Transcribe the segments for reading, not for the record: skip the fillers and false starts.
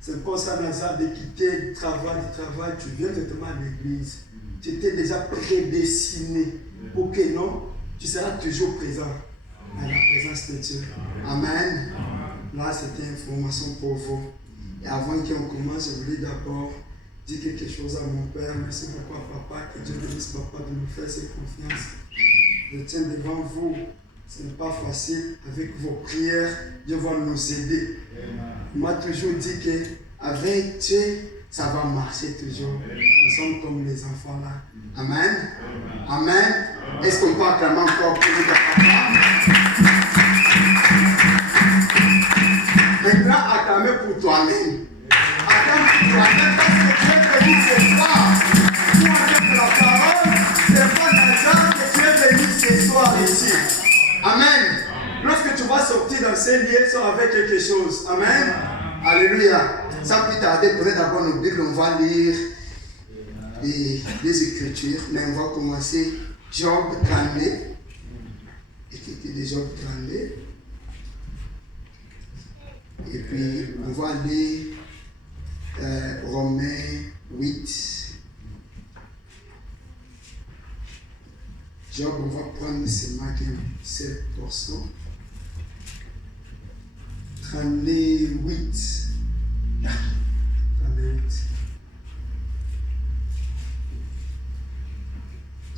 C'est pas ça, Nazar, de quitter le travail, tu viens directement à l'église. Tu étais déjà prédestiné pour que non, tu seras toujours présent à la présence de Dieu. Amen. Là, c'était une information pour vous. Et avant qu'on commence, je voulais d'abord dire quelque chose à mon père. Merci beaucoup à papa, que Dieu bénisse papa de nous faire ses confiances. Je tiens devant vous. Ce n'est pas facile. Avec vos prières, Dieu va nous aider. Il m'a toujours dit qu'avec Dieu, ça va marcher toujours. Nous sommes comme les enfants là. Amen. Amen. Est-ce qu'on peut acclamer encore pour nous papa? Maintenant, acclamer pour toi-même. Acclame pour toi-même parce que Dieu te dit ce soir. Pour entendre la parole, c'est pas Nazar que Dieu est venu ce soir ici. Amen. Lorsque tu vas sortir dans ces lieux, sors avec quelque chose. Amen. Alléluia. Sans plus tarder, prenez d'abord nos Bibles, on va lire les Écritures. Mais on va commencer Job 32. Écriture de Job 32. Et puis, on va lire Romains 8. Job, on va prendre seulement 7%. 38. 38.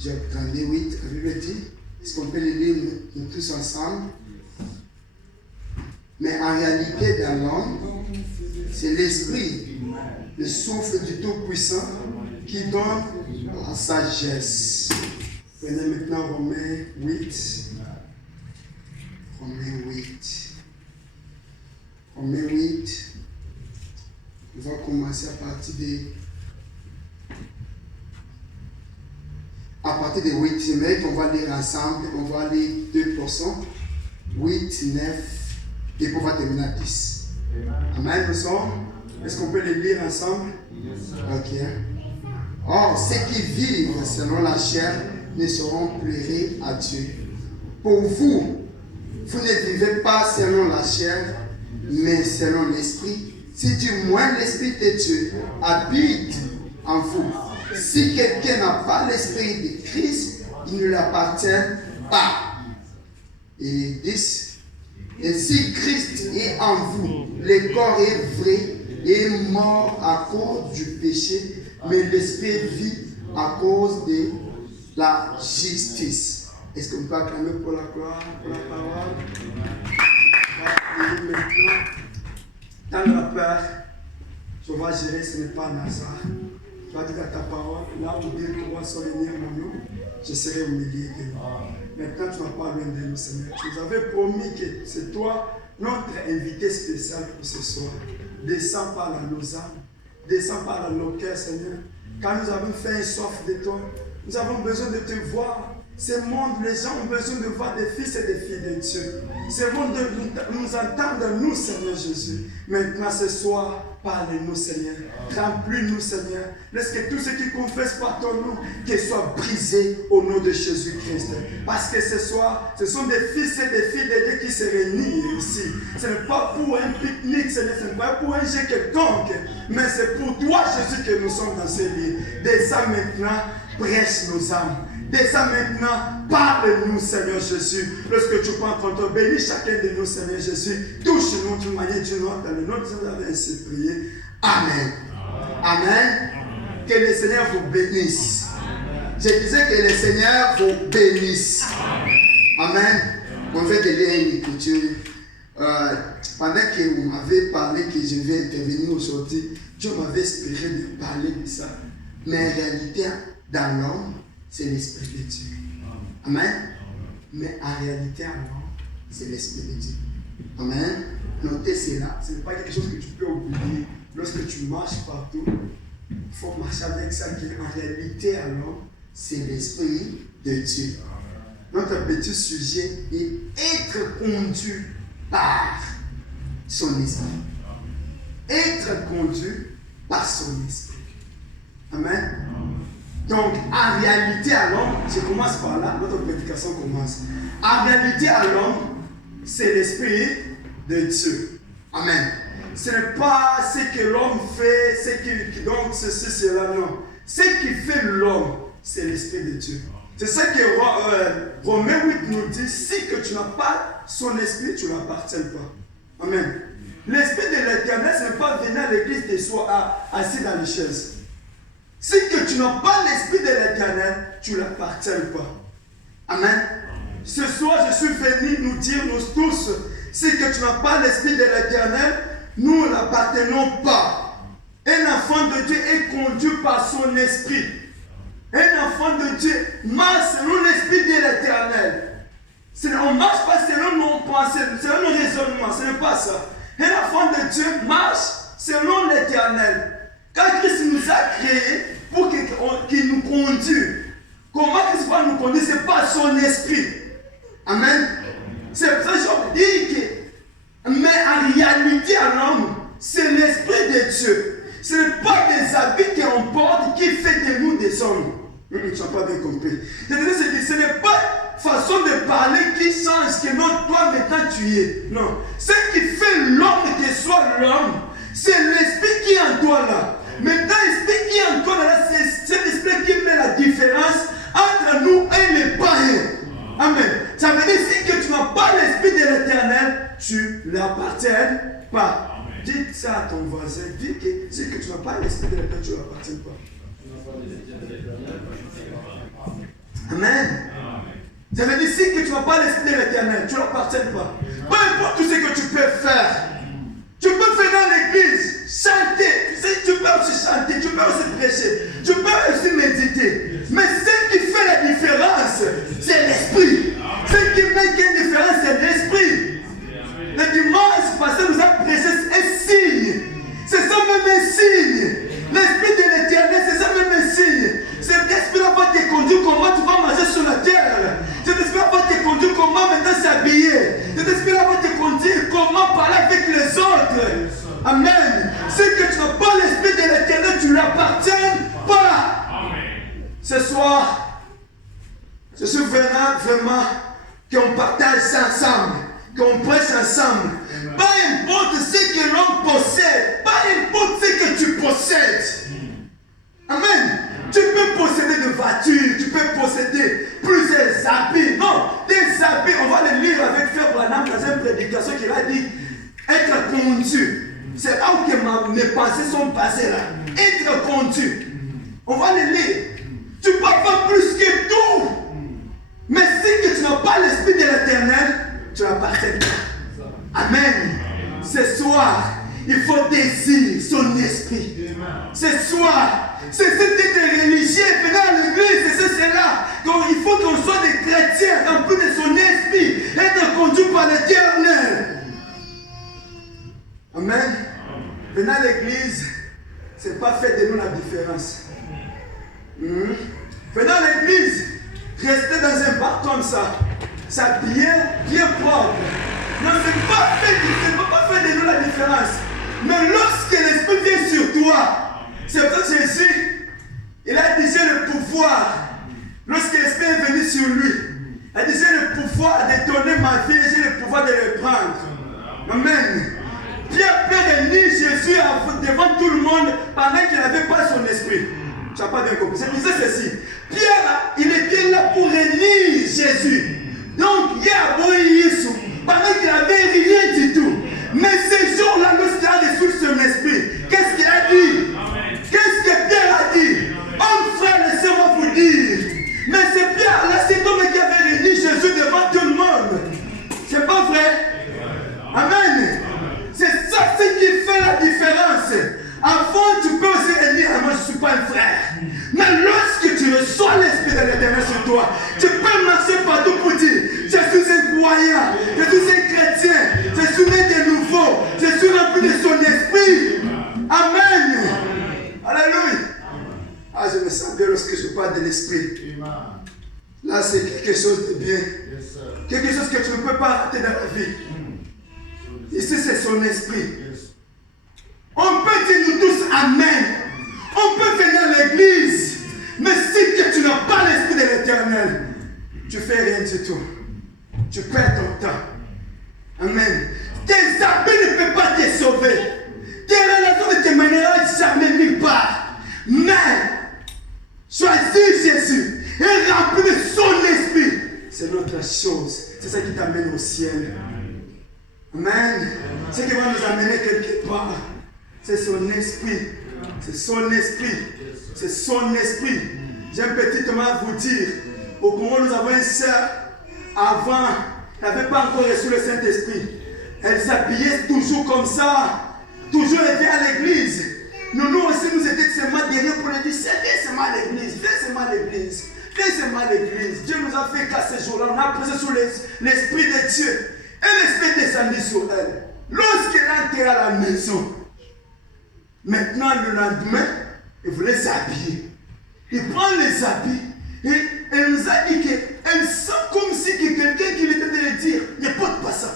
Job 38, avez-vous dit? Est-ce qu'on peut les lire nous tous ensemble? Mais en réalité, dans l'homme, c'est l'esprit, le souffle du Tout-Puissant qui donne la sagesse. Prenez maintenant Romains 8. Romains 8. Romains 8. On va commencer à partir de 8. J'aimerais qu'on va lire ensemble. On va lire 2%. 8, 9. Et puis on va terminer à 10. Amen, nous sommes. Est-ce qu'on peut les lire ensemble? Ok. Or, ceux qui vivent selon la chair ne seront plairés à Dieu. Pour vous, vous ne vivez pas selon la chair, mais selon l'esprit. Si du moins l'esprit de Dieu habite en vous. Si quelqu'un n'a pas l'esprit de Christ, il ne lui appartient pas. Et 10. Et si Christ est en vous, le corps est vrai et mort à cause du péché, mais l'esprit vit à cause de la justice. Est-ce qu'on peut acclamer pour la gloire, pour la parole? On va prier maintenant. Dans la peur, je vais gérer, ce n'est pas Nazar. Tu vas dire à ta parole, là où Dieu pourra souligner mon nom, je serai au milieu de nous. Maintenant, tu n'as pas loin de nous, Seigneur. Tu nous avais promis que c'est toi, notre invité spécial pour ce soir. Descends par la nos âmes. descends par nos cœurs, Seigneur. Quand nous avons fait un soif de toi, nous avons besoin de te voir. Ce monde, les gens ont besoin de voir des fils et des filles de Dieu. Ce monde de nous entendre, nous, Seigneur Jésus. Maintenant, ce soir, parle-nous, Seigneur. Remplis-nous, Seigneur. Laisse que tous ceux qui confessent par ton nom, qu'ils soient brisés au nom de Jésus-Christ. Parce que ce soir, ce sont des fils et des filles de Dieu qui se réunissent ici. Ce n'est pas pour un pique-nique, Seigneur. Ce n'est pas pour un jeu quelconque. Mais c'est pour toi, Jésus, que nous sommes dans ces lieux. Descends maintenant, prêche nos âmes. Descends maintenant, parle-nous, Seigneur Jésus. Lorsque tu prends ton temps, bénis chacun de nous, Seigneur Jésus. Touche-nous d'une manière d'une autre, dans le nom de Jésus, nous avons ainsi prié. Amen. Amen. Que le Seigneur vous bénisse. Je disais que le Seigneur vous bénisse. Amen. On veut te lire une écriture. Pendant que vous m'avez parlé que je vais intervenir aujourd'hui, Dieu m'avait inspiré de parler de ça. Mais en réalité, dans l'homme, c'est l'Esprit de Dieu. Amen. Mais en réalité, alors, c'est l'Esprit de Dieu. Amen. Notez cela. Ce n'est pas quelque chose que tu peux oublier. Lorsque tu marches partout, il faut marcher avec ça. En réalité, alors, c'est l'Esprit de Dieu. Notre petit sujet est être conduit par son Esprit. Être conduit par son Esprit. Amen. Donc, en réalité à l'homme, je commence par là, notre prédication commence. En réalité à l'homme, c'est l'Esprit de Dieu. Amen. Ce n'est pas ce que l'homme fait, ce qui donc ceci, cela, non. Ce qui fait l'homme, c'est l'Esprit de Dieu. C'est ça que Romains 8 nous dit, si que tu n'as pas son esprit, tu n'appartiens pas. Amen. L'Esprit de l'Éternel, ce n'est pas venir à l'église et soit assis dans les chaises. Si que tu n'as pas l'Esprit de l'Éternel, tu ne l'appartiens pas. Amen. Ce soir, je suis venu nous dire, nous tous, si que tu n'as pas l'Esprit de l'Éternel, nous ne l'appartenons pas. Un enfant de Dieu est conduit par son esprit. Un enfant de Dieu marche selon l'Esprit de l'Éternel. On ne marche pas selon nos pensées, selon nos raisonnements, ce n'est pas ça. Un enfant de Dieu marche selon l'Éternel. Quand Christ nous a créés pour qu'il nous conduise, comment Christ va nous conduire? C'est par son esprit. Amen. C'est pour ça que je dis que, mais en réalité à l'homme, c'est l'Esprit de Dieu. Ce n'est pas des habits qu'on porte qui fait de nous des hommes. Tu n'as pas bien compris. Ce n'est pas façon de parler qui change que non, toi maintenant tu es. Non. Ce qui fait l'homme que soit l'homme, c'est l'esprit qui est en toi là. Maintenant, l'esprit qui est en toi là, c'est l'esprit qui met la différence entre nous et les païens. Amen. Ça veut dire si que tu n'as pas l'Esprit de l'Éternel, tu ne l'appartiens pas. Dites ça à ton voisin. Dis que si que tu n'as pas l'Esprit de l'Éternel, tu ne l'appartiens pas. Amen. Ça veut dire si que tu n'as pas l'Esprit de l'Éternel, tu ne l'appartiens pas. Peu importe tout ce que tu peux faire. Tu peux faire dans l'église, chanter. Tu peux aussi chanter, tu peux aussi prêcher, tu peux aussi méditer. Mais ce qui fait la différence, c'est l'esprit. Ce qui fait une différence, c'est l'esprit. Le dimanche passé, nous avons prêché un signe. C'est ça même un signe. L'Esprit de l'Éternel, c'est ça même un signe. Cet esprit-là va te conduire comment tu vas marcher sur la terre. Cet esprit-là va te conduire comment maintenant s'habiller. Cet esprit-là va te conduire comment parler avec les autres. Amen. C'est que tu n'as pas l'Esprit de l'Éternel, tu ne l'appartiens pas. Amen. Ce soir, je suis vraiment qu'on partage ça ensemble, qu'on prêche ensemble. Amen. Pas importe ce que l'homme possède, pas importe ce que tu possèdes. Amen. Tu peux posséder des voitures, tu peux posséder plusieurs habits. Non, des habits, on va le lire avec Frère Branham dans une prédication qu'il a dit être conduit. C'est là où mes pensées sont passées là. Être conduit. On va le lire. Tu peux faire plus que tout. Mais si tu n'as pas l'Esprit de l'Éternel, tu n'appartiens pas. Amen. Ce soir, il faut désirer son esprit. Ce soir, c'est cette religieux, venir à l'église, c'est cela. Donc il faut qu'on soit des chrétiens remplis de son esprit, être conduits par l'Éternel. Amen. Venez à l'église, c'est pas fait de nous la différence. Venez à l'église, restez dans un bar comme ça, s'habiller bien propre. Non, c'est pas fait de nous la différence. Mais lorsque l'Esprit vient sur toi, c'est pour ça que Jésus, il a déjà le pouvoir. Lorsque l'Esprit est venu sur lui, il a déjà le pouvoir de donner ma vie, j'ai le pouvoir de le prendre. Amen. Pierre peut réunir Jésus devant tout le monde pendant qu'il n'avait pas son esprit. Tu n'as pas bien compris. C'est pour ça ceci. Pierre, il était là pour réunir Jésus. Donc, il y a Jésus pendant qu'il n'avait rien du tout. Mais ce jour-là, lorsqu'il a reçu son esprit, qu'est-ce qu'il a dit? Qu'est-ce que Pierre a dit? Homme frère, laissez-moi vous dire. Mais c'est Pierre, là, c'est homme qui avait réuni Jésus devant tout le monde. C'est pas vrai? Amen. C'est ça ce qui fait la différence. Avant, tu peux aussi dire, moi je ne suis pas un frère. Mais lorsque tu reçois l'Esprit de l'Éternel sur toi, tu peux marcher partout pour dire, je suis un croyant, je suis un chrétien, je suis né de nouveau, je suis rempli de son esprit. Amen. Alléluia. Ah, je me sens bien lorsque je parle de l'Esprit. Là, c'est quelque chose de bien. Quelque chose que tu ne peux pas rater dans la vie. Ici, c'est son esprit. On peut dire nous tous Amen. On peut venir à l'église. Mais si que tu n'as pas l'Esprit de l'Éternel, tu ne fais rien du tout. Tu perds ton temps. Amen. Tes habits ne peuvent pas te sauver. Tes relations ne te mèneront jamais nulle part. Mais, choisis Jésus et remplis de son esprit. C'est notre chose. C'est ça qui t'amène au ciel. Amen. Ce qui va nous amener quelque part, c'est son esprit. C'est son esprit. C'est son esprit. J'ai un petit moment à vous dire. Au Congo, nous avons une sœur. Avant, elle n'avait pas encore reçu le Saint-Esprit. Elle s'habillait toujours comme ça. Toujours elle vient à l'église. Nous aussi, nous étions seulement derrière pour lui dire, viens seulement à l'église. Viens seulement à l'église. Viens seulement à l'église. Dieu nous a fait qu'à ce jour-là, on a posé sur l'Esprit de Dieu. Et l'Esprit descendit sur elle. Lorsqu'elle est entrée à la maison, maintenant le lendemain, elle voulait s'habiller. Il prend les habits et elle nous a dit qu'elle sent comme si quelqu'un qui lui était de dire, ne porte pas ça.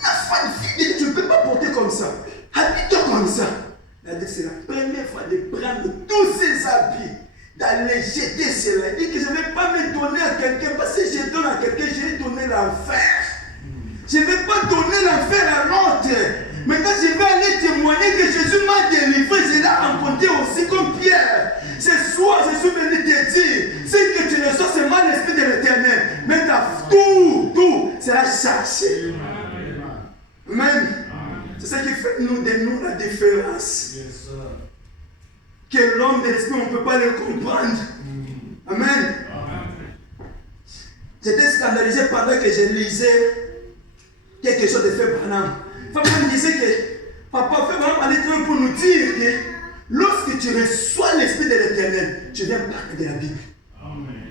Ma femme, fille, tu ne peux pas porter comme ça. Habille-toi comme ça. Elle a dit, c'est la première fois de prendre tous ces habits, d'aller jeter cela. Elle dit que je ne vais pas me donner à quelqu'un, parce que si je donne à quelqu'un, je vais donner l'enfer. Je ne vais pas donner l'enfer à l'autre. Maintenant, je vais aller témoigner que Jésus m'a délivré. Je l'ai rencontré aussi comme Pierre. Ce soir, je suis venu te dire, c'est que tu reçois seulement l'Esprit de l'Éternel. Mais tout sera cherché. Amen. C'est ça qui fait de nous la différence. Que l'homme de l'Esprit, on ne peut pas le comprendre. Amen. J'étais scandalisé pendant que je lisais quelque chose de Frère Branham. Frère Branham disait que Papa Frère Branham allait pour nous dire que lorsque tu reçois l'Esprit de l'Éternel, tu viens parler de la Bible. Amen.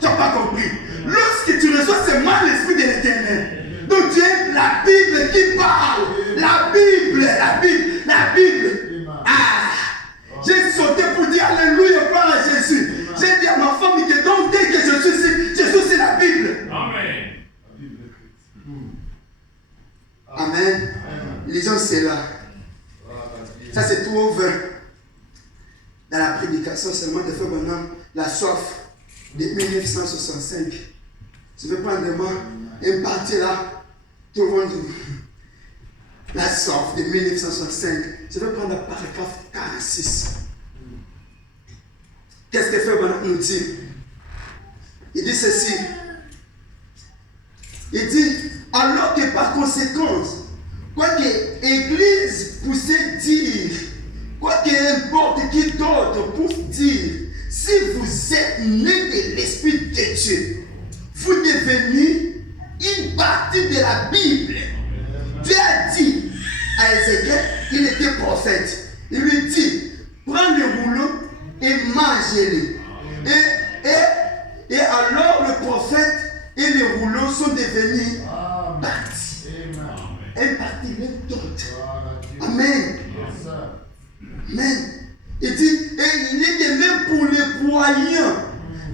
Tu n'as pas compris. Lorsque tu reçois seulement l'Esprit de l'Éternel, donc tu es la Bible qui parle. La Bible. Ah! J'ai sauté pour dire Alléluia, gloire à Jésus. J'ai dit à ma femme que donc dès que je suis ici, Jésus c'est la Bible. Amen. Amen. Lisons cela. Ça se trouve dans la prédication seulement de Frère Branham, la soif de 1965. Je vais prendre une partie là, tout le monde. La soif de 1965. Je vais prendre le paragraphe 46. Qu'est-ce que Frère Branham nous dit? Il dit ceci. Il dit, alors que par conséquent, quoi que l'Église puisse dire, quoi qu'importe qui d'autre puisse dire, si vous êtes né de l'Esprit de Dieu, vous devenez une partie de la Bible. Dieu a dit à Ézéchiel, il était prophète. Il lui dit, prends le rouleau et mange-les. Et alors le prophète et les rouleaux sont devenus parties. Un parti, même d'autres. Amen. Amen. croyant,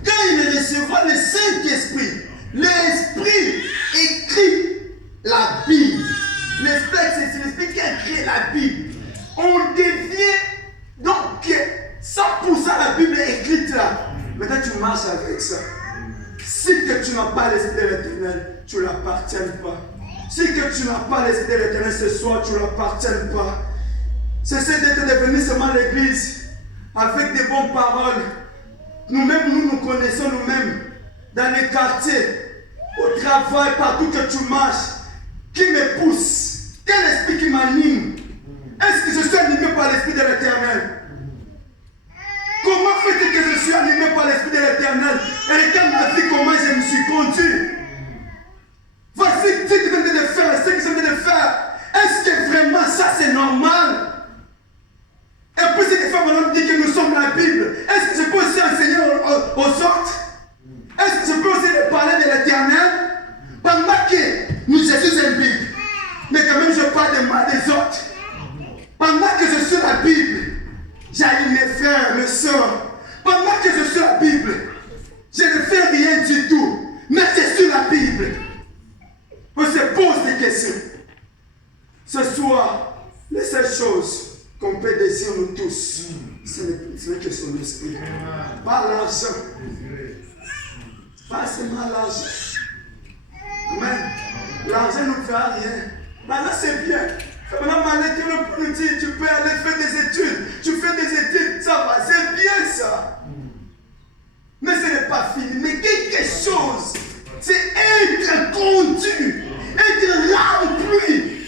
quand il recevra le Saint-Esprit, l'Esprit écrit la Bible. L'Esprit, c'est l'Esprit qui a écrit la Bible. On devient donc 100% la Bible est écrite là. Maintenant tu marches avec ça. Si que tu n'as pas l'Esprit de l'Éternel, tu ne l'appartiens pas. Si que tu n'as pas l'Esprit de l'Éternel ce soir, tu ne l'appartiens pas. Cessez d'être devenu seulement l'église avec des bonnes paroles. Nous-mêmes, nous connaissons nous-mêmes dans les quartiers, au travail, partout que tu marches. Qui me pousse? Quel esprit qui m'anime? Est-ce que je suis animé par l'Esprit de l'Éternel? Comment fait-il que je suis animé par l'Esprit de l'Éternel? Et regarde ma vie, comment je me suis conduit. Voici ce que je viens de faire, ce que je viens de faire. Est-ce que vraiment ça c'est normal? Et puis cette femme me dit que nous sommes la Bible. Est-ce que je peux aussi enseigner aux autres? Est-ce que je peux aussi parler de l'Éternel? Pendant que nous sommes une Bible, mais quand même je parle de moi des autres. Pendant que je suis la Bible, j'allume mes frères, mes soeurs. Pendant que je suis la Bible, je ne fais rien du tout, mais je suis la Bible. On se pose des questions. Ce soir, les seules choses qu'on peut désirer nous tous, ce n'est que son esprit. Pas l'argent. Pas seulement l'argent. Amen. L'argent ne fait rien. L'argent c'est bien. Maintenant, tu nous dit, tu peux aller faire des études. Tu fais des études, ça va, c'est bien ça. Mais ce n'est pas fini. Mais quelque chose, c'est être conduit, être rempli.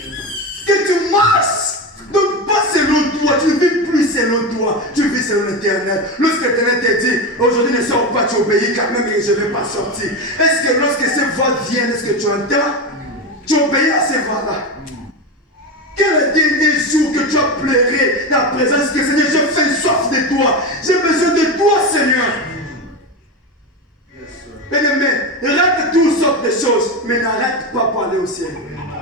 Que tu marches. Donc pas selon toi, tu ne vis plus selon toi, tu vis selon l'Éternel. Lorsque l'Éternel te dit, aujourd'hui ne sors pas, tu obéis quand même et je ne vais pas sortir. Est-ce que lorsque ces voix viennent, est-ce que tu entends? Tu obéis à ces voix-là. Quel est le dernier jour que tu as pleuré dans la présence que Seigneur, j'ai fait soif de toi. J'ai besoin de toi, Seigneur. Bien-aimé, rate toutes sortes de choses, mais n'arrête pas pour aller au ciel.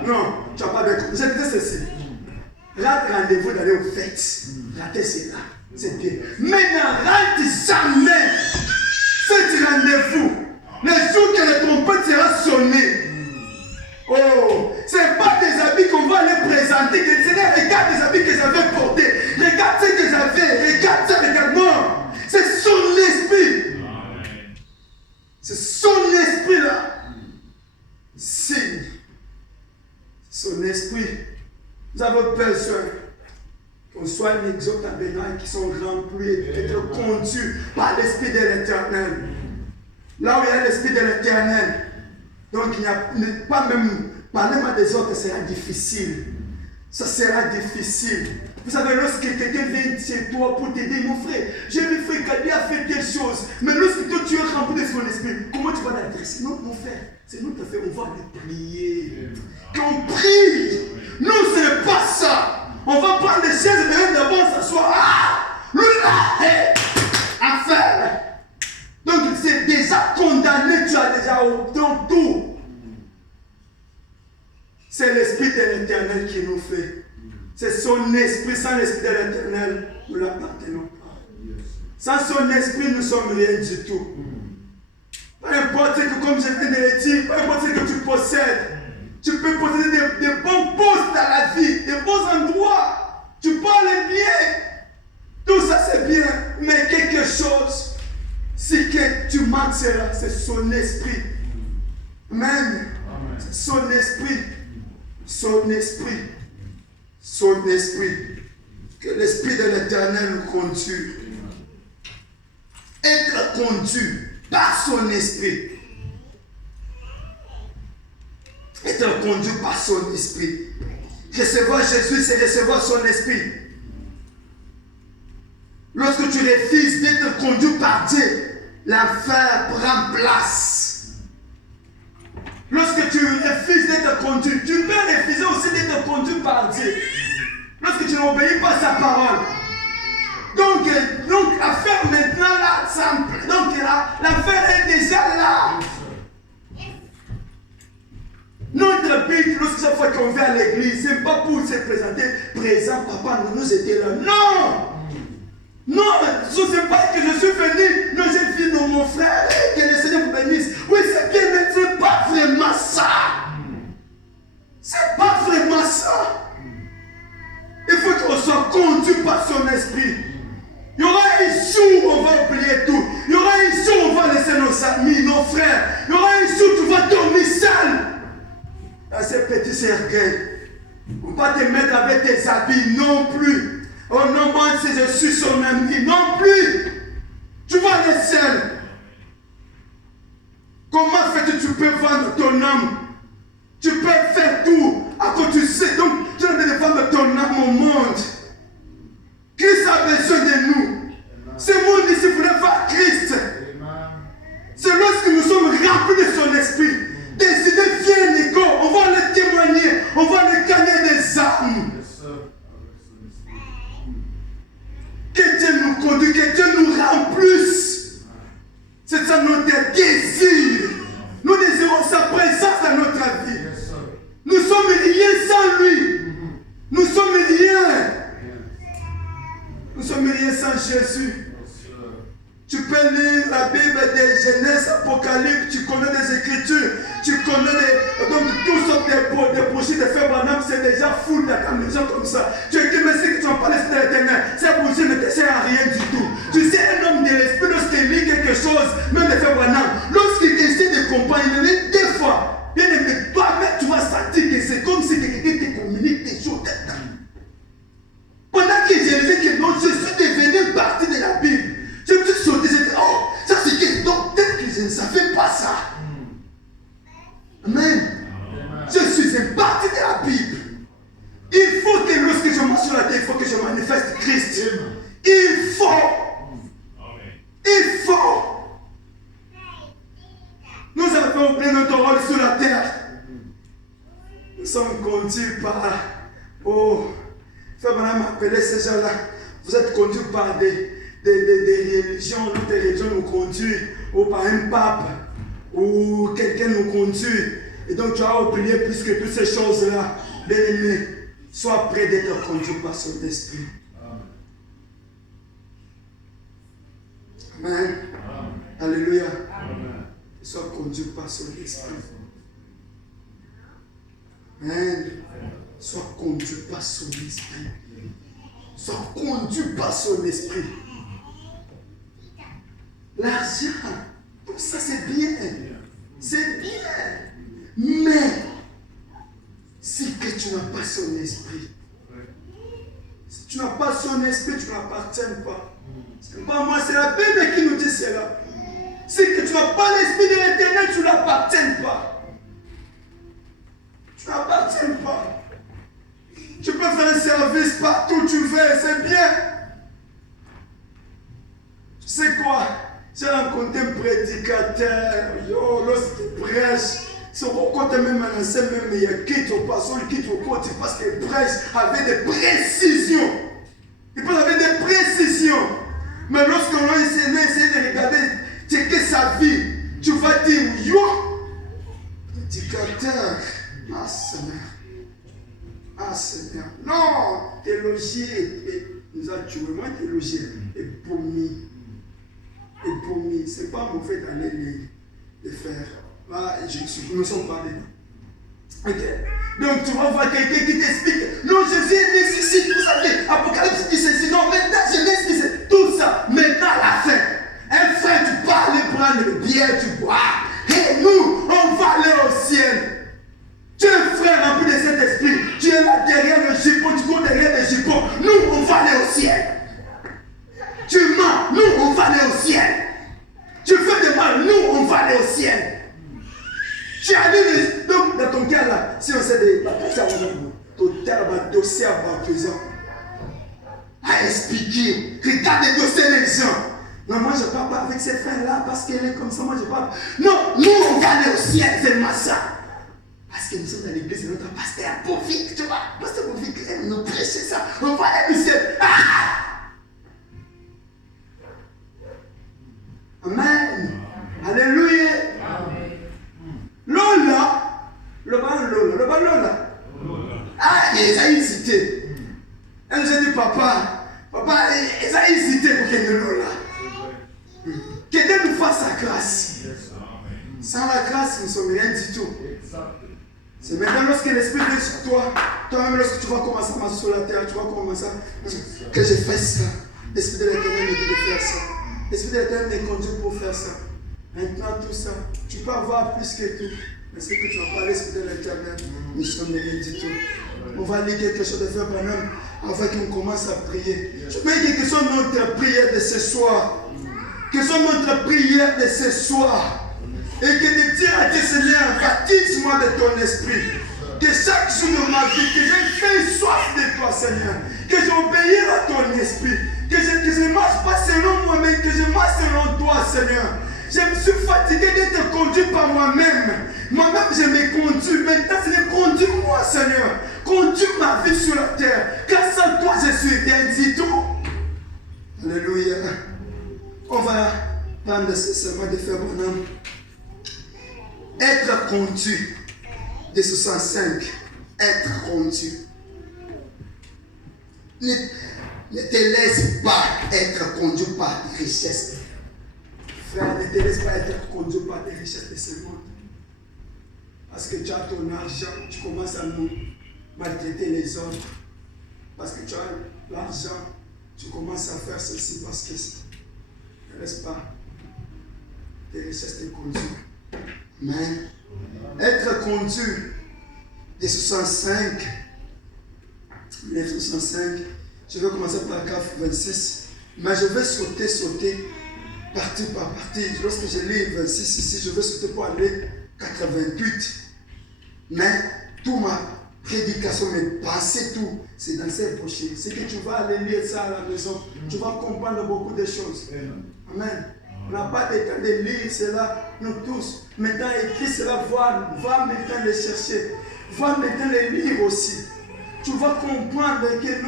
Non, tu n'as pas bien compris. Je disais ceci. Rate rendez-vous d'aller aux fêtes. Ratez cela. C'est bien. Mais ne rate jamais cet rendez-vous. Le jour que la trompette sera sonnée. Oh, ce n'est pas des habits qu'on va aller présenter. Seigneur, regarde les habits que j'avais portés. Regarde ce que j'avais. Regarde ça, regarde-moi. C'est son esprit. C'est son esprit là. Signe. Son esprit. Nous avons besoin qu'on soit un exode à Bénin qui sont remplis, être conduits par l'Esprit de l'Éternel. Là où il y a l'Esprit de l'Éternel, donc il n'y a pas même parler mal des autres, ça sera difficile. Ça sera difficile. Vous savez, lorsque quelqu'un vient chez toi pour t'aider, mon frère, j'ai vu frère Kadi a fait telle chose, mais lorsque toi tu es rempli de son esprit, comment tu vas l'adresser? Non, mon frère, c'est nous qui fait, on va le prier. Qu'on prie. Nous, ce n'est pas ça. On va prendre les chaises et venir d'abord s'asseoir. Ah! Lui là, hé! Affaire. Donc, c'est déjà condamné, tu as déjà obtenu tout. C'est l'Esprit de l'Éternel qui nous fait. C'est son esprit. Sans l'Esprit de l'Éternel, nous ne l'appartenons pas. Sans son esprit, nous ne sommes rien du tout. Peu importe ce que, comme je viens de le dire, peu importe ce que tu possèdes, tu peux posséder des bons postes dans la vie, des bons endroits. Tu parles bien. Tout ça c'est bien. Mais quelque chose, c'est que tu manques cela, c'est son esprit. Amen. C'est son esprit. Son esprit. Son esprit. Que l'Esprit de l'Éternel nous conduise. Être conduit par son esprit. Être conduit par son esprit. Recevoir Jésus, c'est recevoir son esprit. Lorsque tu refuses d'être conduit par Dieu, l'enfer prend place. Lorsque tu refuses d'être conduit, tu peux refuser aussi d'être conduit par Dieu. Lorsque tu n'obéis pas à sa parole. Donc l'affaire maintenant là, simple. Donc l'affaire est déjà là. Notre but, lorsque chaque fois qu'on vient à l'église, ce n'est pas pour se présenter présent, papa, nous étions là. Non! Non, ce n'est pas que je suis venu. Non, ami. Non plus. Tu vas aller seul. Comment fais-tu? Tu peux vendre ton âme. Tu peux faire tout. À quoi tu sais. Donc, tu ne peux vendre ton âme au monde. Christ a besoin de nous. Ce monde ici voulait voir Christ. C'est lorsque nous sommes remplis de son esprit. Des idées viennent et go. On va les témoigner. On va les gagner des âmes. Que Dieu nous conduise, que Dieu nous remplisse. C'est ça notre désir. Nous désirons sa présence dans notre vie. Nous sommes liés sans lui. Nous sommes liés. Nous sommes liés sans Jésus. Tu peux lire la Bible des Genèse, Apocalypse, tu connais des Écritures, tu connais donc toutes sortes de bougies de fer Branham, c'est déjà fou dans ta maison comme ça. Tu es dit, mais si tu n'as pas l'esprit de l'éternel, ces bougies ne te servent à rien du tout. Tu sais, un homme de l'esprit, lorsqu'il lit quelque chose, même de fer Branham, lorsqu'il essaie de comprendre, il le lit deux fois. Bien aimé, toi-même, tu vas sentir que c'est comme si quelqu'un te communique des choses. Pendant que j'ai lu que non, je suis devenu partie de la Bible. Je me suis sauté, j'ai dit, oh, ça c'est que donc peut-être que je ne savais pas ça. Amen. Je suis une partie de la Bible. Il faut que lorsque je marche sur la terre, il faut que je manifeste Christ. Il faut. Il faut. Nous avons oublié notre rôle sur la terre. Nous sommes conduits par. Oh, Frère Branham m'appelait ces gens-là. Vous êtes conduits par des religions, notre religion nous conduit, ou par un pape, ou quelqu'un nous conduit. Et donc tu as oublié plus que toutes ces choses-là. Bien-aimé, sois prêt d'être conduit par son esprit. Amen. Alléluia. Sois conduit par son esprit. Amen. Sois conduit par son esprit. Sois conduit par son esprit. L'argent, tout ça c'est bien. C'est bien. Mais, si que tu n'as pas son esprit, si tu n'as pas son esprit, tu n'appartiens pas. C'est pas moi, c'est la Bible qui nous dit cela. Si que tu n'as pas l'esprit de l'éternel, tu n'appartiens pas. Tu n'appartiens pas. Tu peux faire un service partout où tu veux, c'est bien. Tu sais quoi? J'ai rencontré un prédicateur, lorsqu'il prêche, c'est pourquoi tu es même un ancien, même il quitte au pasteur, il quitte au côté, parce qu'il prêche avec des précisions. Il prêche avec des précisions. Mais lorsqu'on a essayé de regarder c'est que sa vie, tu vas dire, yo, prédicateur, ah Seigneur. Ah Seigneur, non, théologie nous a tués. Moi, théologie est promis. Et promis, c'est pas mauvais d'aller les faire. Là, nous sommes pas dedans. Ok. Donc, tu vas voir quelqu'un qui t'explique. Non, Jésus est nécessite, vous savez. Apocalypse dit ceci. Non, maintenant, Genèse dit c'est tout ça. Maintenant, à la fin. Un frère, tu pars aller prendre le bière, tu bois. Et nous, on va aller au ciel. Tu es un frère rempli de cet esprit. Tu es là derrière le jupon, tu cours derrière le jupon. Nous, on va aller au ciel. Tu mens, nous, on va aller au ciel. Tu fais des mal, nous, on va aller au ciel. Tu as lu, donc, dans ton cœur là, si on sait des dossiers à baptisant, à expliquer, regarde les dossiers des gens. Non, moi je ne parle pas avec ces frères-là parce qu'elle est comme ça, moi je parle. Non, nous, on va aller au ciel, c'est moi ça. Parce que nous sommes dans l'église, notre pasteur Bovic, tu vois, pasteur Bovic, il nous prêcher ça. On va aller au ciel. Ah! Amen. Alléluia. Lola. Lola. Ah, ils ont hésité. Un jour dit papa, ils ont hésité pour qu'il y ait Lola. Que Dieu nous fasse sa grâce. Sans la grâce, nous ne sommes rien du tout. C'est maintenant lorsque l'Esprit vient sur toi, toi-même lorsque tu vas commencer à marcher sur la terre, tu vas commencer que je fasse ça. L'Esprit de l'Éternel me dit de faire ça. L'Esprit de l'Éternel me conduit pour faire ça. Maintenant tout ça, tu peux avoir plus que tout. Mais ce que tu vas parler, c'est de l'Éternel. Nous sommes rien du tout. On va lire quelque chose de frère Branham avant qu'on commence à prier. Je veux que ce soit notre prière de ce soir. Que ce soit notre prière de ce soir. Et que de dire à Dieu, Seigneur, baptise-moi de ton esprit. Que chaque jour de ma vie, que j'ai fait soif de toi, Seigneur. Que j'obéisse à ton esprit. Que je ne marche pas selon moi-même, que je marche selon toi, Seigneur. Je me suis fatigué d'être conduit par moi-même. Moi-même, je me conduis. Maintenant, c'est conduis-moi, Seigneur. Conduis ma vie sur la terre. Car sans toi, je suis rien du tout. Alléluia. On va prendre ce serment de Frère Branham. Être conduit. De 65. Être conduit. Ne te laisse pas être conduit par des richesses. Frère, ne te laisse pas être conduit par des richesses de ce monde. Parce que tu as ton argent, tu commences à nous maltraiter les autres. Parce que tu as l'argent, tu commences à faire ceci parce que ne laisse pas des richesses te conduire. Amen. Être conduit de 65, 1965, je vais commencer par la 26, mais je vais sauter, partie par partie. Lorsque je lis 26 ici, je vais sauter pour aller 88. Mais toute ma prédication, mes pensées, tout, c'est dans ces brochures. C'est que tu vas aller lire ça à la maison, tu vas comprendre beaucoup de choses. Amen. On n'a pas de temps de lire cela, nous tous. Maintenant, écrit cela, va maintenant les chercher. Va maintenant les lire aussi. Tu vas comprendre que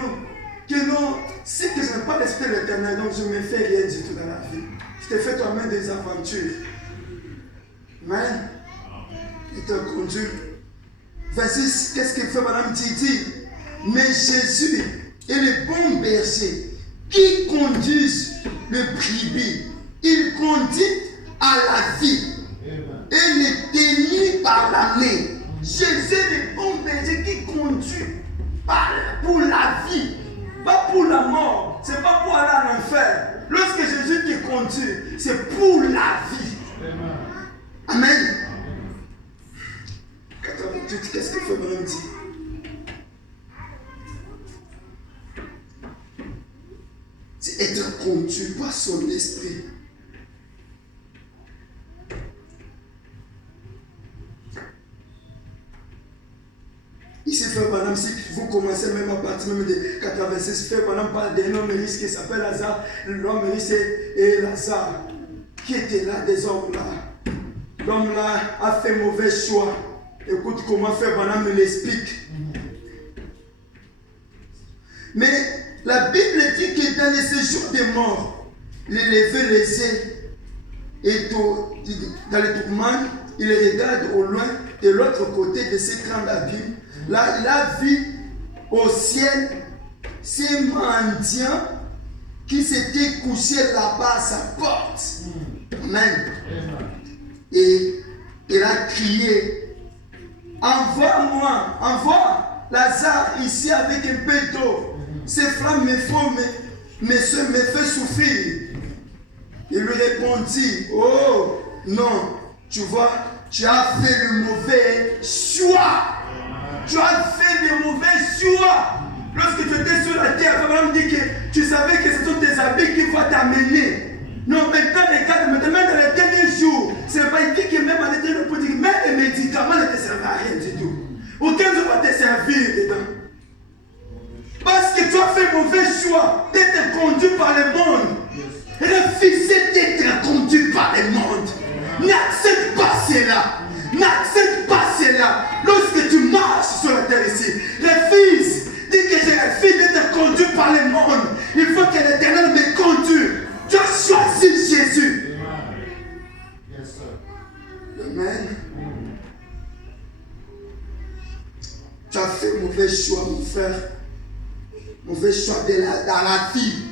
non, si que je n'ai pas l'esprit de l'Éternel, donc je ne me fais rien du tout dans la vie. Je te fais toi-même des aventures. Amen. Il te conduit. 26, qu'est-ce qu'il fait, Madame Didi? Mais Jésus est le bon berger qui conduit le brebis. Il conduit à la vie. Amen. Et le tenu par la main. Jésus est le bon berger qui conduit pour la vie, pas pour la mort. C'est pas pour aller en enfer. Lorsque Jésus te conduit, c'est pour la vie. Amen. Amen. 88, qu'est-ce que fait Madame dit? C'est être conduit par son esprit. Ici, Frère Branham, si vous commencez même à partir même de 86, Frère Branham parle d'un homme riche qui s'appelle Lazare. L'homme riche est Lazare, qui était là, des hommes là. L'homme là a fait mauvais choix. Écoute comment Frère Branham l'explique. Mais la Bible dit que dans les séjours des morts, il élevait les yeux et dans les tourments, il regarde au loin de l'autre côté de ce grand abîme. Là, il a vu au ciel ces mendiants qui s'étaient couchés là-bas à sa porte. Amen. Et il a crié, envoie Lazare ici avec un peu d'eau. Ces flammes me fait souffrir. Il lui répondit, oh non, tu vois, tu as fait le mauvais choix. Tu as fait des mauvais choix. Lorsque tu étais sur la terre, Abraham dit que tu savais que ce sont tes habits qui vont t'amener. Non, maintenant, regarde, même dans les derniers jours, c'est pas dit que même à l'éternel pour dire, même les médicaments ne te servent à rien du tout. Aucun ne va te servir dedans. Parce que tu as fait mauvais choix d'être conduit par le monde. Refusez d'être conduit par le monde. N'accepte pas cela. N'accepte pas cela. Lorsque tu marches sur la terre ici, refuse. Dis que je refuse d'être conduit par le monde. Il faut que l'Éternel me conduise. Tu as choisi Jésus. Amen. Tu as fait mauvais choix, mon frère. Mauvais choix dans la vie.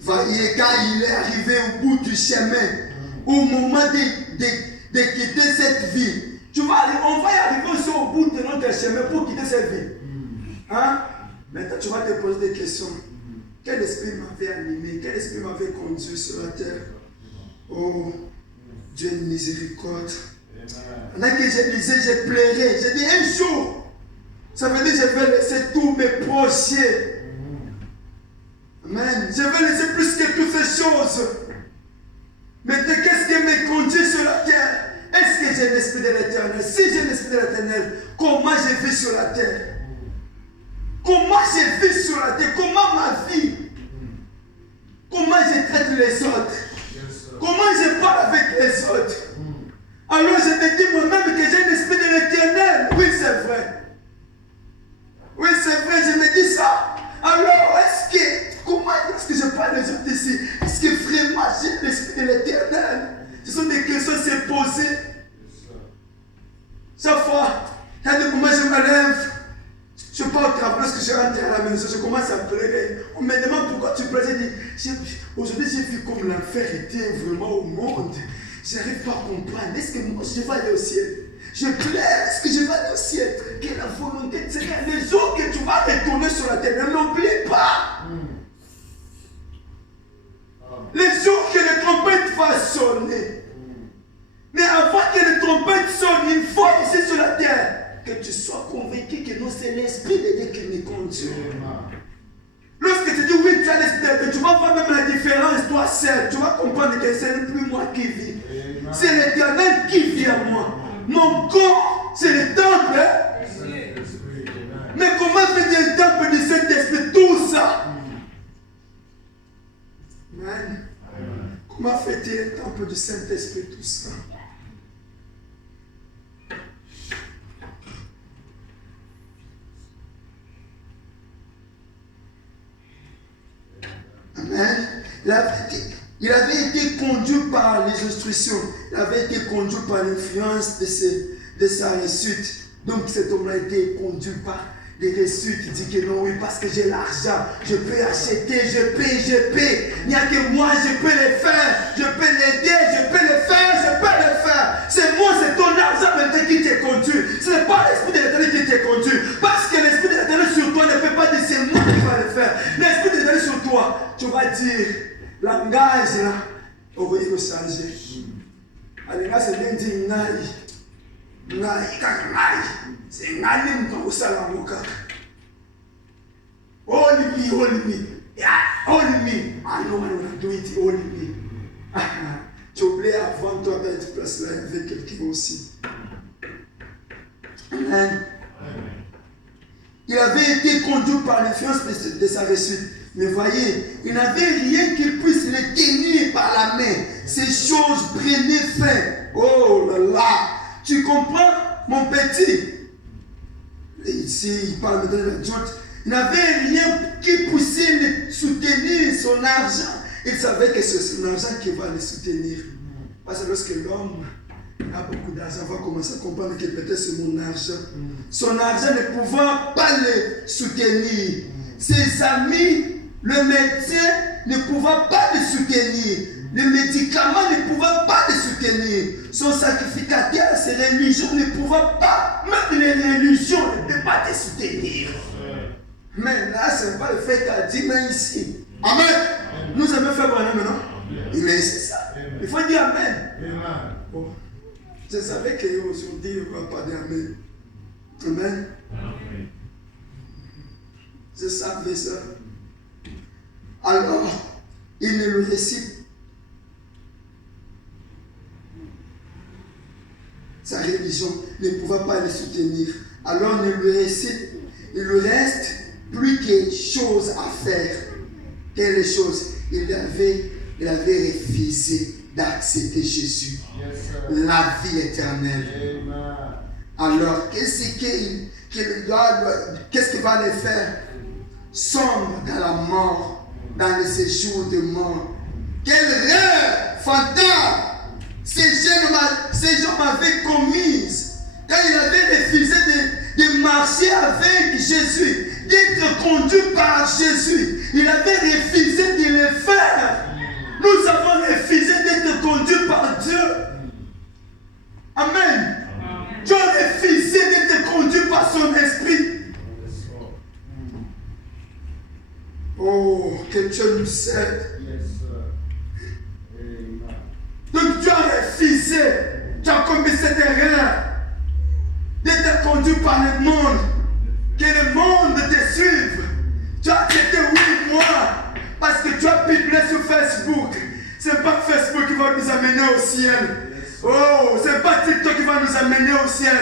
Voyez, quand il est arrivé au bout du chemin, au moment de quitter cette vie, on va y arriver aussi au bout de notre chemin pour quitter cette vie. Hein? Maintenant, tu vas te poser des questions. Quel esprit m'avait animé? Quel esprit m'avait conduit sur la terre? Oh, Dieu de miséricorde. Pendant que je lisais, j'ai pleuré. J'ai dit un jour, ça veut dire que je vais laisser tous mes projets. Amen. Je vais laisser plus que toutes ces choses. Mais qu'est-ce qui me conduit sur la terre? Est-ce que j'ai l'esprit de l'éternel? Si j'ai l'esprit de l'éternel, comment je vis sur la terre? Comment je vis sur la terre? Comment ma vie? Comment je traite les autres? Comment je parle avec les autres? Alors je me dis moi-même que j'ai l'esprit de l'éternel. Oui, c'est vrai. Oui, c'est vrai, je me dis ça. Alors, comment est-ce que je parle les autres ici? Est-ce que vraiment j'ai l'esprit de l'éternel? Ce sont des questions à se poser. Chaque fois, il y a des moments où je me lève. Je pars au travail, lorsque je rentre à la maison, je commence à pleurer. On me demande pourquoi tu pleures. Je dis, aujourd'hui j'ai vu comme l'enfer était vraiment au monde. Je n'arrive pas à comprendre. Est-ce que moi je vais aller au ciel? Je pleure. Est-ce que je vais aller au ciel? Quelle est la volonté de Seigneur? Les jours que tu vas retourner sur la terre, n'oublie pas. Les jours que les trompettes vont sonner. Mais avant que les trompettes sonnent, il faut ici sur la terre que tu sois convaincu que non, c'est l'Esprit de Dieu qui me conduit. Lorsque tu dis oui, tu as l'Esprit de Dieu, tu vas voir même la différence, toi seul. Tu vas comprendre que ce n'est plus moi qui vis. C'est l'Éternel qui vit à moi. Mon corps, c'est le temple. Mais comment fait le temple du Saint-Esprit? Tout ça. Amen. Comment fait-il le temple du Saint-Esprit? Tout ça. Amen. Il avait été conduit par les instructions. Il avait été conduit par l'influence de sa réussite. Donc cet homme a été conduit par des réussites. Il dit que non, oui, parce que j'ai l'argent, je peux acheter, je paie. Il n'y a que moi, je peux les faire, je peux l'aider, je peux les faire. C'est moi, c'est ton argent maintenant qui te conduit. Ce n'est pas l'Esprit de l'Éternel qui te conduit. Parce que l'Esprit de l'Éternel sur toi ne peut pas dire c'est moi qui vais le faire. L'Esprit de l'Éternel sur toi, tu vas dire, langage là, on va y changer. Allez, là, c'est bien dit, c'est ngai mko usala muka. Only me. Yeah, only me. I know I want to do it, only me. Tu oublies avant toi d'être placé là avec quelqu'un aussi. Amen. Il avait été conduit par l'influence de sa réussite. Mais voyez, il n'avait rien qui puisse le tenir par la main. Ces choses prenaient fin. Oh là là. Tu comprends, mon petit? Et ici, il parle maintenant de l'adulte. Il n'avait rien qui puisse le soutenir, son argent. Il savait que c'est son argent qui va le soutenir. Parce que lorsque l'homme a beaucoup d'argent, va commencer à comprendre que peut-être c'est mon argent. Son argent ne pouvant pas le soutenir. Ses amis, le médecin ne pouvant pas le soutenir. Les médicaments ne pouvant pas le soutenir. Son sacrificateur, ses religions ne pouvant pas, même les religions ne peuvent pas te soutenir. Mais là, ce n'est pas le fait qu'a dit, mais ici. Amen. Nous aimons faire bon maintenant. Mais c'est ça. Il faut dire Amen. Bon. Je savais qu'aujourd'hui, il ne va pas dire Amen. Amen. Je savais ça. Alors, il ne le récite. Sa religion ne pouvait pas le soutenir. Alors il lui reste plus que chose à faire. Quelle chose? Il avait refusé d'accepter Jésus, la vie éternelle. Alors qu'est-ce qu'il va le faire? Sombre dans la mort, dans le séjour de mort. Quel rêve fantasme ces gens m'avaient commise quand il avait refusé de marcher avec Jésus, d'être conduit par Jésus. Il avait refusé de le faire. Nous avons refusé d'être conduits par Dieu. Amen. Dieu a refusé d'être conduit par son esprit. Oh, que Dieu nous aide. Donc tu as refusé, tu as commencé cette erreur d'être conduit par le monde, que le monde te suive. Tu as accepté oui, moi, parce que tu as publié sur Facebook. Ce n'est pas Facebook qui va nous amener au ciel. Oh, ce n'est pas TikTok qui va nous amener au ciel.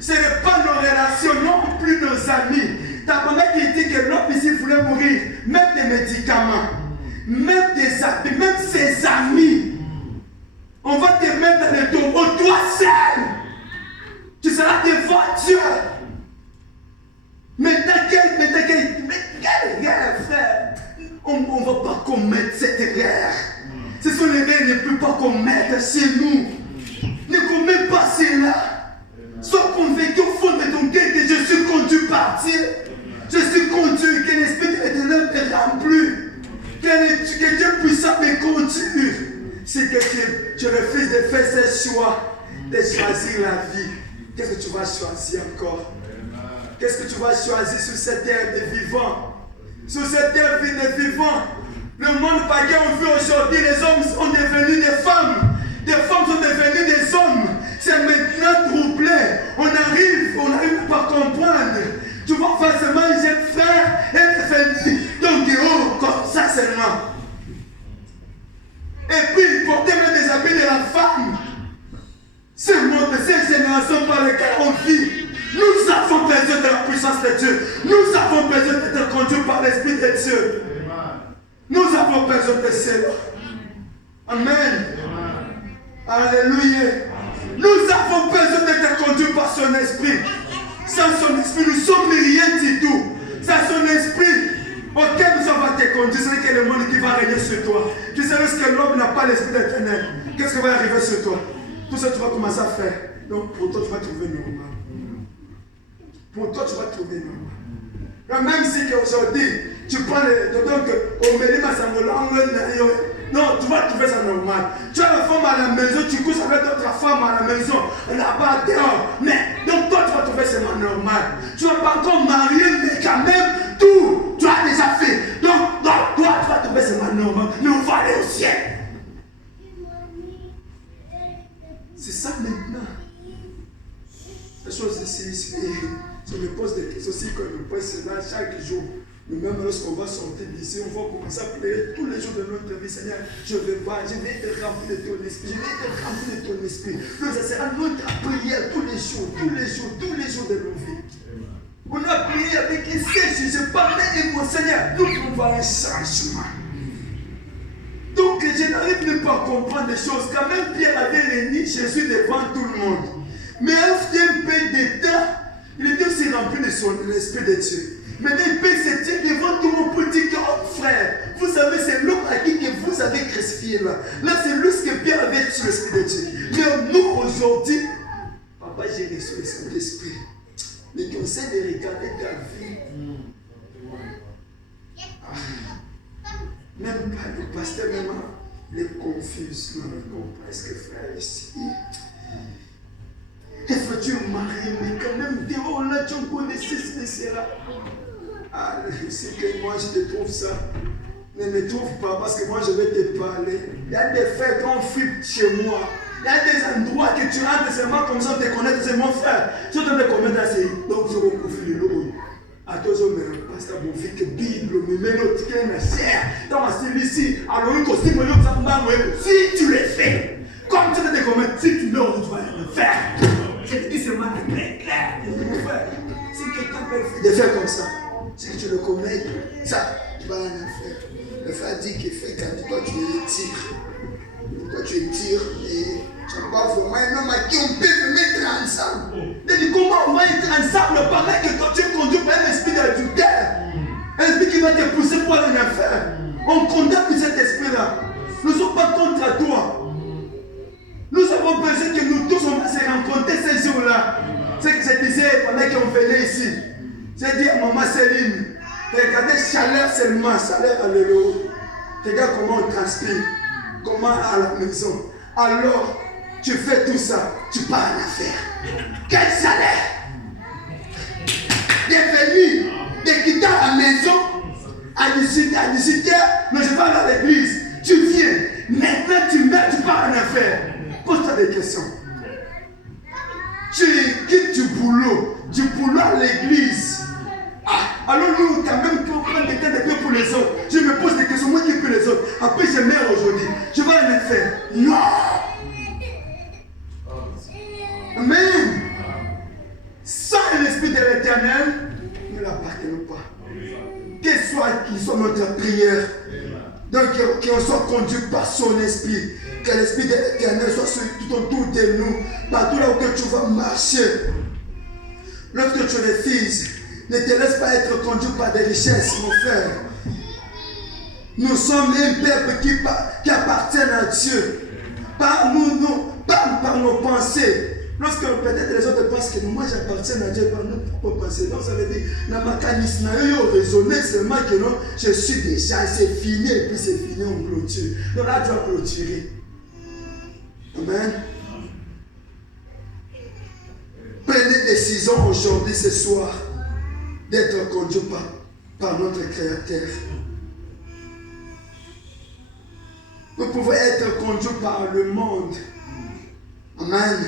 Ce n'est pas nos relations, non plus nos amis. Ta maman qui dit que l'homme ici voulait mourir, même des médicaments, même des habits, même ses amis. On va te mettre dans le tombeau, toi seul. Tu seras devant Dieu. Maintenant, quelle erreur, frère? On ne va pas commettre cette erreur. Ce sont les erreurs ne peut pas commettre chez nous. Ne commets pas cela. Sois convaincu au fond de ton cœur que je suis conduit par Dieu. Je suis conduit, que l'Esprit de l'Éternel me remplit. Que Dieu puissant me conduire. Si que tu refuses de faire ce choix, de choisir la vie, qu'est-ce que tu vas choisir encore? Qu'est-ce que tu vas choisir sur cette terre de vivant? Sur cette terre de vivant, le monde païen, on vit aujourd'hui, les hommes sont devenus des femmes. Des femmes sont devenues des hommes. C'est maintenant troublé. On n'arrive pas à comprendre. Tu vois facilement un jeune frère et devenu donc oh, comme ça seulement. Et puis, porter même des habits de la femme. Ce monde, cette génération par laquelle on vit, nous avons besoin de la puissance de Dieu. Nous avons besoin d'être conduits par l'Esprit de Dieu. Nous avons besoin de cela. Amen. Alléluia. Nous avons besoin d'être conduits par son esprit. Sans son esprit, nous ne sommes rien du tout. Sans son esprit, auquel nous sommes te conduire, c'est que le monde qui va régner sur toi. Tu sais, lorsque l'homme n'a pas l'esprit d'éternel, qu'est-ce qui va arriver sur toi? Tout ça, tu vas commencer à faire. Donc, pour toi, tu vas trouver normal. Pour toi, tu vas trouver normal. Même si aujourd'hui, tu prends donc, au Méli non, tu vas trouver ça normal. Tu as la femme à la maison, tu couches avec d'autres femmes à la maison, là-bas, dehors. Mais, donc toi, tu vas trouver ça normal. Tu ne vas pas encore marier, mais quand même, tout, tu as déjà fait. Donc toi, tu vas trouver ça normal. Mais on va aller au ciel. C'est ça maintenant. La chose ici, je me pose des questions aussi, quand je me pose cela chaque jour. Nous-mêmes, lorsqu'on va sortir d'ici, on va commencer à prier tous les jours de notre vie. Seigneur, je vais être rempli de ton esprit. Je vais être rempli de ton esprit. Donc, ça sera notre prière tous les jours de nos vies. On a prié avec un siège, je parlais de mon Seigneur. Nous pouvons voir un changement. Donc, je n'arrive même pas à comprendre des choses. Quand même, Pierre avait réuni Jésus devant tout le monde. Mais après un peu de temps, il était aussi rempli de l'esprit de Dieu. Maintenant, il peut se dire devant tout le monde pour dire que, oh frère, vous savez, c'est l'homme à qui que vous avez crucifié là. Là, c'est lui ce que Pierre avait reçu l'esprit de Dieu. Mais nous, aujourd'hui, papa, j'ai reçu l'esprit. Mais conseil de regarder ta vie. Même pas le pasteur, même les confus. Non, est-ce que frère ici? Il faut que tu maries, mais quand même, dehors là, tu connaissais cela. Ah, c'est que moi je te trouve ça. Ne me trouve pas parce que moi je vais te parler. Il y a des fêtes qu'on fuit chez moi. Il y a des endroits que tu rentres seulement comme ça, on te connaît, c'est mon frère. Si on te connaît, c'est donc je recouvre le lot. À tous les hommes, pasteur, mon fils, que Bible, mais l'autre qui est la chair. Dans ma style ici, alors une costume, si tu le fais, comme tu te connais, si tu meurs, tu vas le faire. C'est dit seulement très clair. Si quelqu'un peut faire comme ça, si tu le connais, ça, tu vas rien faire. Le frère dit qu'il fait quand toi tu tires. Toi tu tires et tu n'as pas vraiment un homme à qui on peut se mettre ensemble. Il dit comment on va être ensemble pendant que toi tu es conduit par un esprit d'adultère. Un esprit qui va te pousser pour aller en faire. On condamne cet esprit-là. Nous ne sommes pas contre toi. Nous avons besoin que nous tous on va se rencontrer ces jours-là. C'est ce que je disais pendant qu'on venait ici. J'ai dit à maman Céline, regardez chaleur seulement, chaleur alléluia. Regarde comment on transpire, comment à la maison. Alors, tu fais tout ça, tu pars en affaire. Quelle chaleur! Devenu, de quitter la maison, à 18h, mais je pars à l'église. Tu viens, maintenant tu mets, tu pars en affaire. Pose-toi des questions. notre prière. Donc, qu'on soit conduit par son esprit. Que l'esprit de l'Éternel soit tout autour de nous. Partout là où que tu vas marcher. Lorsque tu refuses, ne te laisse pas être conduit par des richesses, mon frère. Nous sommes un peuple qui appartient à Dieu. Par nos pensées. Lorsque peut-être les autres pensent que moi j'appartiens à Dieu par nos propres pensées. Donc ça veut dire, dans ma mécanisme, raisonner seulement que non, je suis déjà, c'est fini, et puis c'est fini, on clôture. Donc là, tu vas clôturer. Amen. Prenez décision aujourd'hui, ce soir, d'être conduit par notre Créateur. Nous pouvons être conduits par le monde. Amen.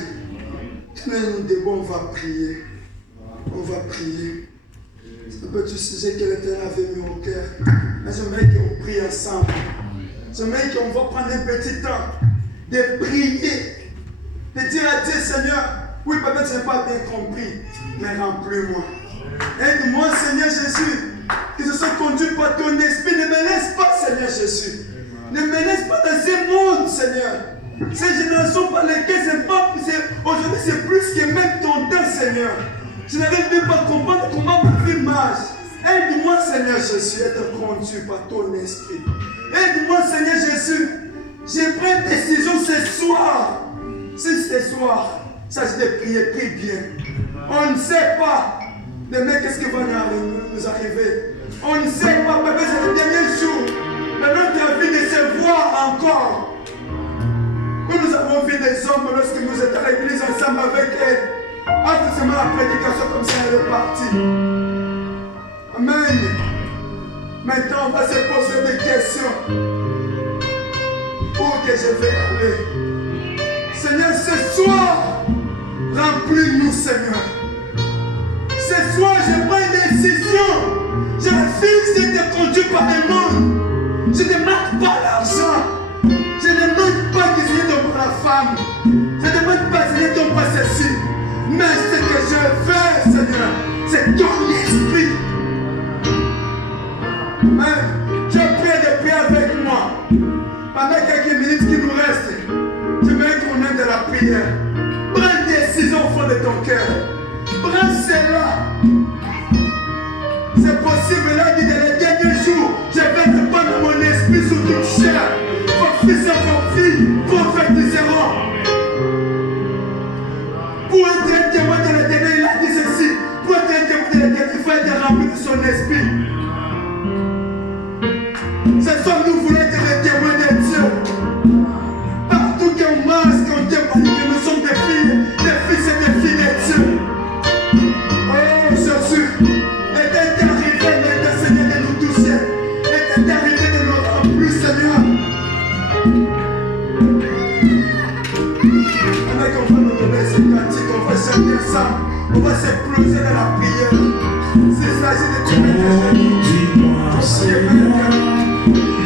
Nous devons, on va prier. On va prier. C'est un petit sujet que l'Éternel avait mis au cœur. Mais j'aimerais qu'on prie ensemble. J'aimerais qu'on va prendre un petit temps de prier. De dire à Dieu, Seigneur, oui, peut-être je n'ai pas bien compris, mais remplis-moi. Aide-moi, Seigneur Jésus, que je sois conduit par ton esprit. Ne me laisse pas, Seigneur Jésus. Ne me laisse pas dans ce monde, Seigneur. Ces générations par lesquelles aujourd'hui c'est plus que même ton temps, Seigneur. Je n'arrive même pas à comprendre comment ma vie marche. Aide-moi, Seigneur Jésus, à être conduit par ton esprit. Aide-moi, Seigneur Jésus. Je prends une décision ce soir. Si ce soir, il s'agit de prier, prie bien. On ne sait pas demain qu'est-ce qui va nous arriver. On ne sait pas, mais c'est le dernier jour. Mais notre vie de se voir encore. Nous avons vu des hommes lorsque nous étions à l'église ensemble avec eux. Forcément la prédication comme ça elle est partie. Amen. Maintenant on va se poser des questions. Où que je vais aller? Seigneur, ce soir, remplis-nous, Seigneur. Ce soir, je prends une décision. Je refuse d'être conduit par le monde. Je ne marque pas l'argent. Je ne demande pas que Seigneur tombe la femme. Je ne demande pas que Seigneur tombe pas ceci. Mais ce que je veux, Seigneur, c'est ton esprit. Amen. Tu es prêt de prier avec moi. Pendant quelques minutes qui nous restent, je veux qu'on aide de la prière. Prends une décision au fond de ton cœur. Prends cela. C'est possible, là, dit dans les derniers jours, je vais répandre mon esprit sur toute chair. Vos fils et vos filles, prophétiseront. Pour être un témoin de l'Éternel, il a dit ceci. Pour être un témoin de l'Éternel, il faut être rempli de son esprit. Ce soir, nous voulons être les témoins de Dieu. Partout qu'on marche, qu'on témoigne que nous sommes des filles, des fils et des filles de Dieu. Oh Jésus, est arrivé maintenant, Seigneur, de nous toucher. Est arrivé de nous remplir, Seigneur. Avec on va nous donner ce pratique, on va chanter ensemble, on va s'exploser dans la prière. C'est ça, c'est de dis-moi, Seigneur,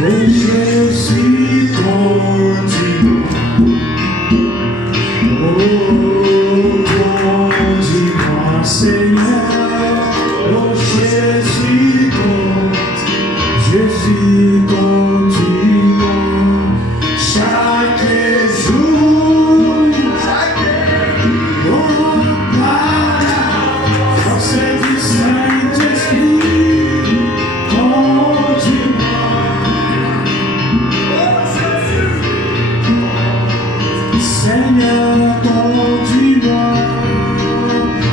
oh Jésus, conduis-moi. Oh, conduis-moi, Seigneur, oh Jésus, conduis-moi. Chaque jour, oh, par la force du Saint-Esprit, conduis-moi. Seigneur, conduis-moi.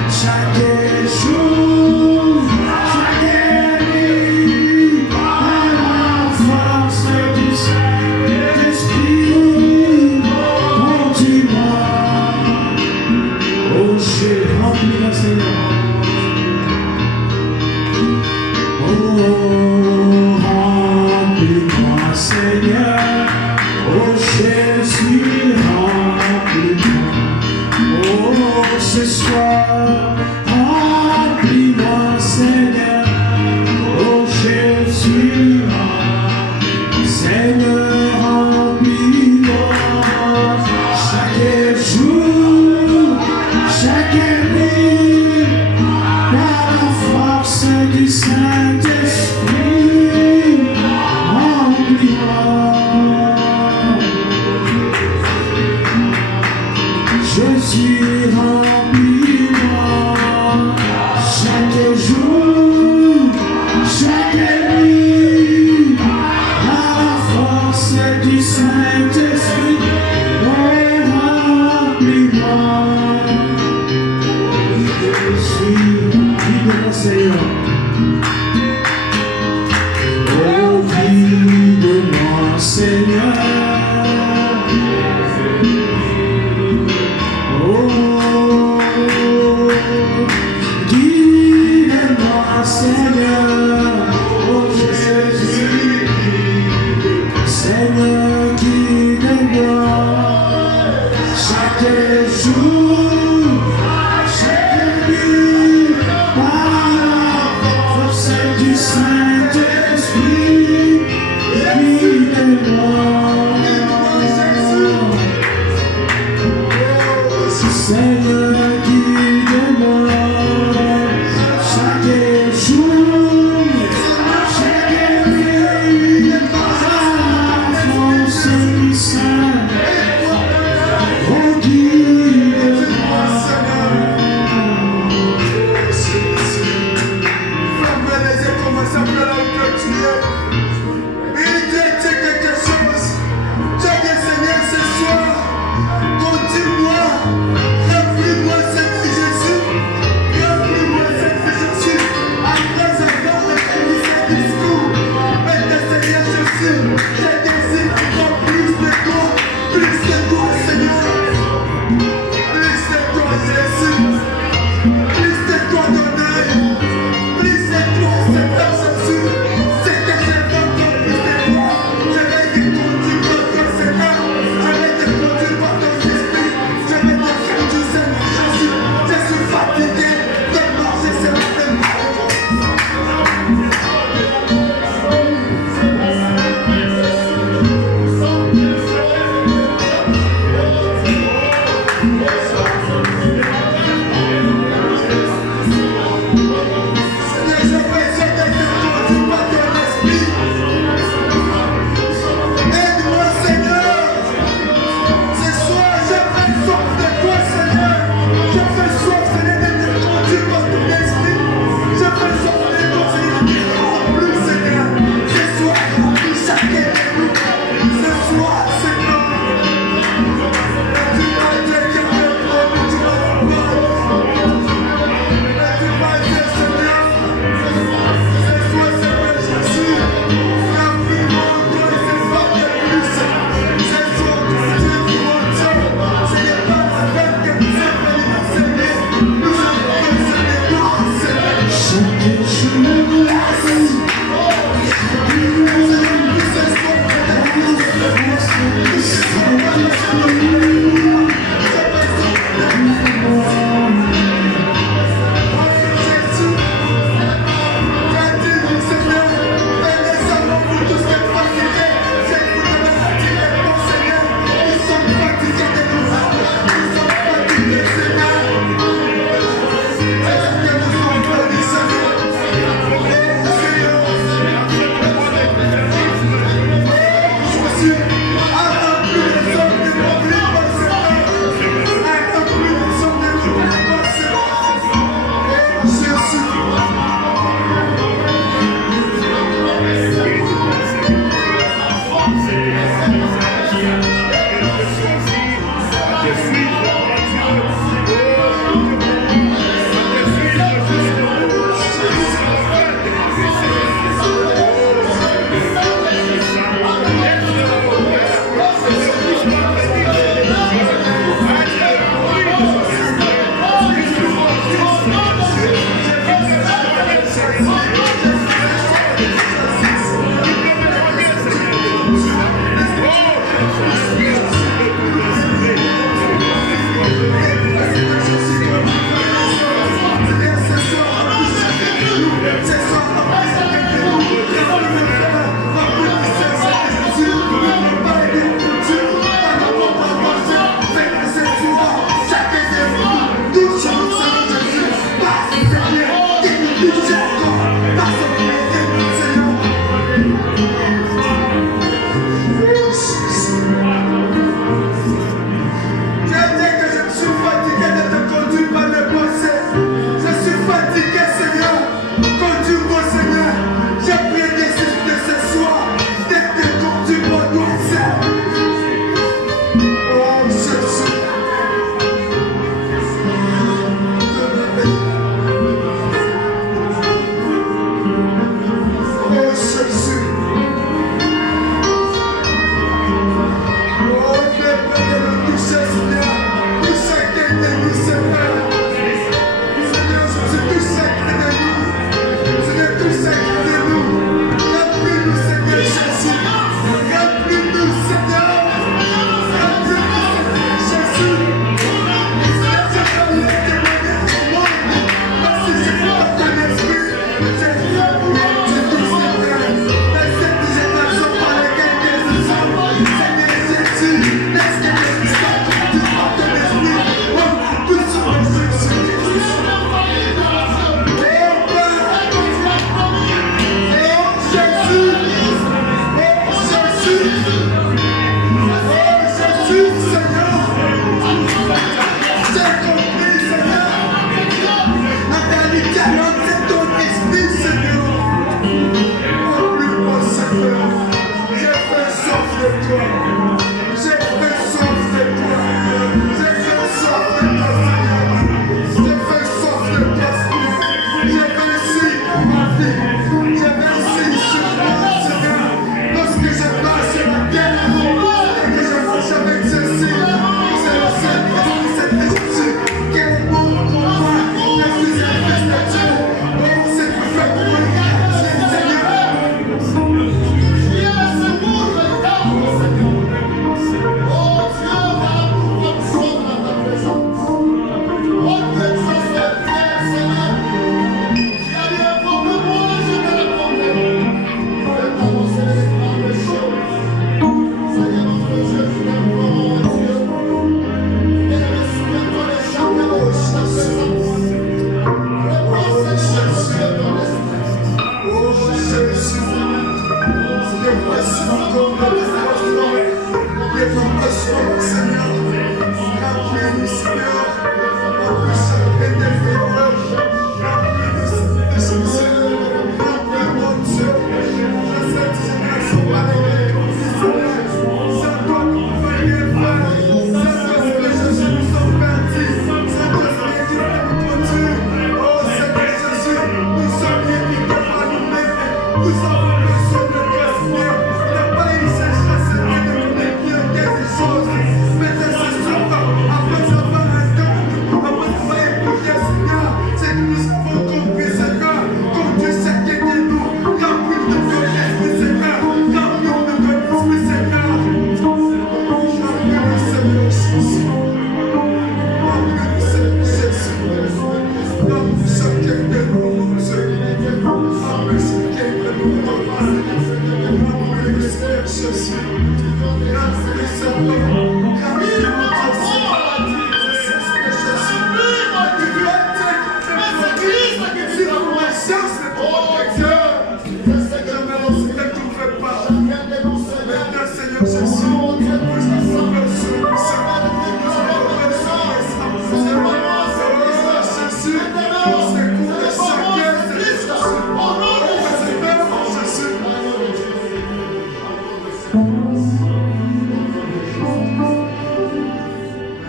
Chaque jour, chaque nuit, par la force du Saint-Esprit, conduis-moi. Oh, j'ai rempli la Seigneur. Oh, remplis-moi, Seigneur. Oh, Jésus, remplis-moi. Oh, ce soir, remplis-moi, Seigneur. Oh, Jésus, Seigneur, remplis-moi. Chaque jour, chaque nuit, par la force du Saint-Esprit, Jésus, remplis-moi chaque jour, chaque nuit, par la force du Saint-Esprit. Oh, remplis-moi. Jésus, vide-moi, Seigneur. Oh, vide-moi, Seigneur. Seigneur, oh Jésus, Seigneur, guide-moi chaque jour, chaque nuit, par la force du Saint-Esprit, guide-moi. Seigneur, guide-moi.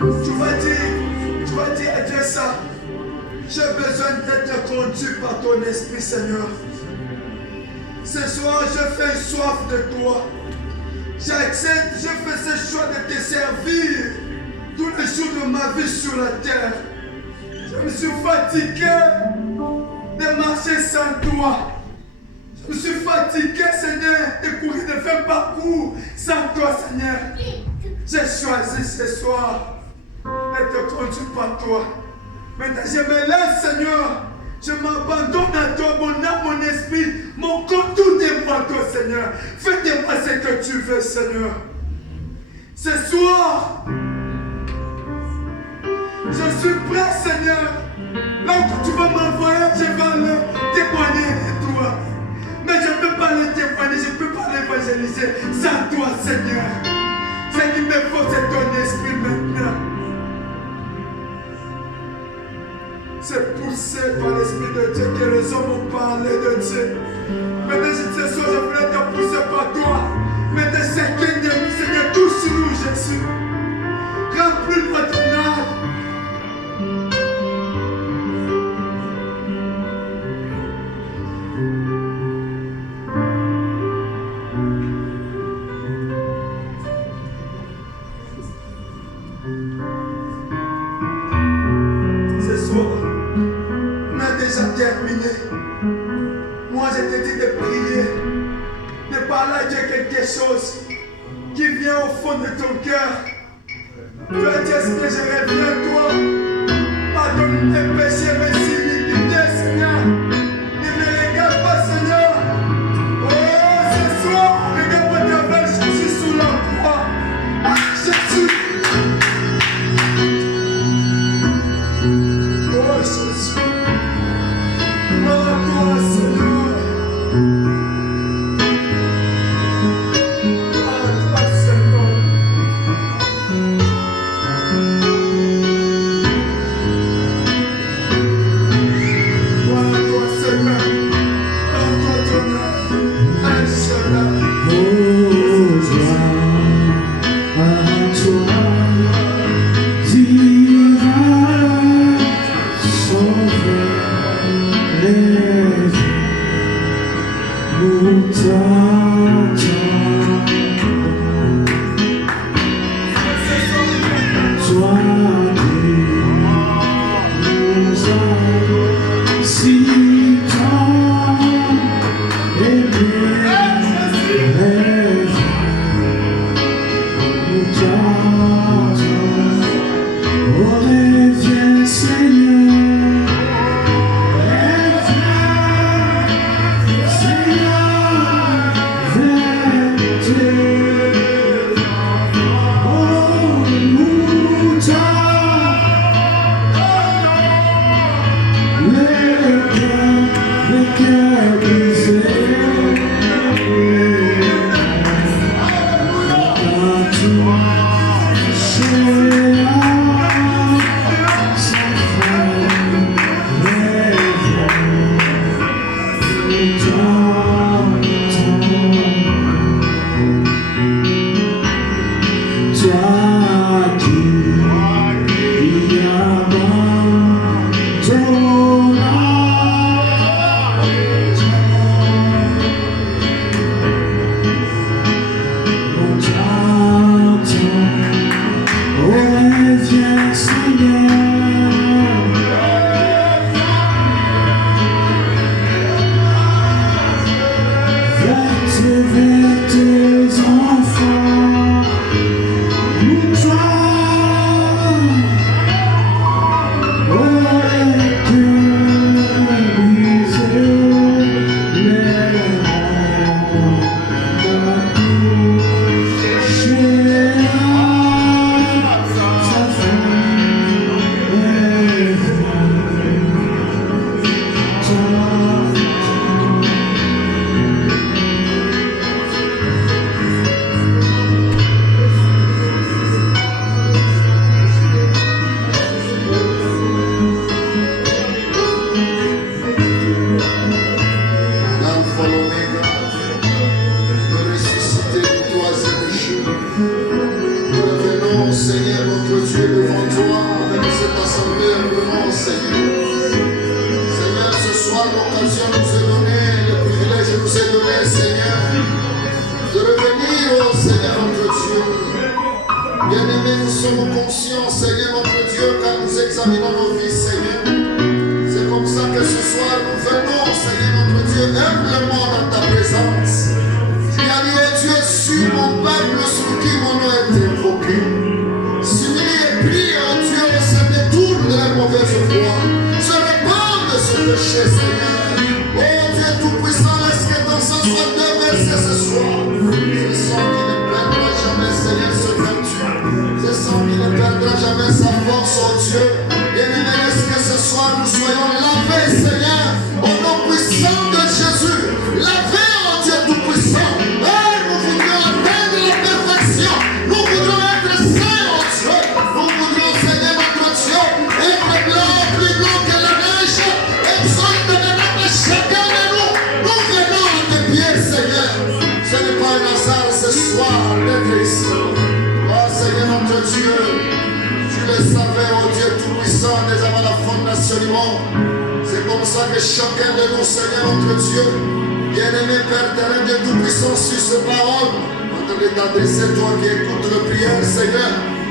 Tu vas dire à Dieu ça. J'ai besoin d'être conduit par ton esprit, Seigneur. Ce soir, je fais soif de toi. J'accepte, je fais ce choix de te servir tous les jours de ma vie sur la terre. Je me suis fatigué de marcher sans toi. Je me suis fatigué, Seigneur, de courir, de faire parcours sans toi, Seigneur. J'ai choisi ce soir d'être conduit par toi. Maintenant, je me laisse, Seigneur. Je m'abandonne à toi, mon âme, mon esprit, mon corps, tout est moi, toi, Seigneur. Fais de moi ce que tu veux, Seigneur. Ce soir, je suis prêt, Seigneur. Là où tu vas m'envoyer, je vais aller témoigner de toi. Mais je ne peux pas le témoigner, je ne peux pas l'évangéliser sans toi, Seigneur. Ce qui me faut, c'est ton esprit maintenant. C'est poussé par l'Esprit de Dieu que les hommes ont parlé de Dieu. Maintenant, ce soir, je voulais te pousser par toi. Maintenant, chacun de nous, Seigneur, touche-nous, Jésus. Remplis-moi ton âme. Terminé. Moi, je te dis de prier, de parler à Dieu quelque chose qui vient au fond de ton cœur. Tu vas dire ce que je reviens à toi. Pardonne mes péchés, mes iniquités, Seigneur. Ne me regarde pas, Seigneur. Oh, ce soir, regarde-moi devant Jésus sous la croix. Ah, Jésus. Oh, Jésus. Gloire à toi, Seigneur. Gloire à toi, Seigneur. Gloire à toi, Seigneur. Rends-toi ton âme. El Shaddai. Oh, gloire à toi, divin Sauveur. Nous t'attendons, toi qui nous as si tant aimés, nous t'attendons, oh reviens Seigneur. conscients, Seigneur notre Dieu, quand nous examinons nos vies, Seigneur. C'est comme ça que ce soir nous venons, Seigneur notre Dieu, humblement dans ta présence. Tu as dit, oh Dieu, suis mon peuple sur qui mon nom est invoqué. S'humilie et prie, oh Dieu, et se détourne de la mauvaise voie. Se répand de ce péché, Seigneur. Oh Dieu Tout-Puissant, laisse que ton sang soit déversé ce soir. Ce sang qui ne perdra jamais, Seigneur, ce vertu. Ce sang qui ne perdra jamais sa force, oh Dieu. Bien-aimé, laisse que ce soir nous soyons lavés, Seigneur, au nom puissant de Jésus. Lavés, oh Dieu Tout-Puissant. Oh, nous voudrions atteindre la perfection. Nous voudrions être saints, oh Dieu. Nous voudrions, Seigneur notre Dieu, être blancs, plus blancs que la neige. Exalte de notre chacun de nous. Nous venons à tes pieds, Seigneur. Ce n'est pas un hasard ce soir d'être ici. Oh Seigneur notre Dieu, tu le savais, oh Dieu Tout-Puissant, déjà avant la fondation du monde. C'est comme ça que chacun de nous, Seigneur notre Dieu, bien-aimé Père éternel, Dieu Tout-Puissant, sur ces paroles, en train de t'adresser, toi qui écoutes le prière, Seigneur.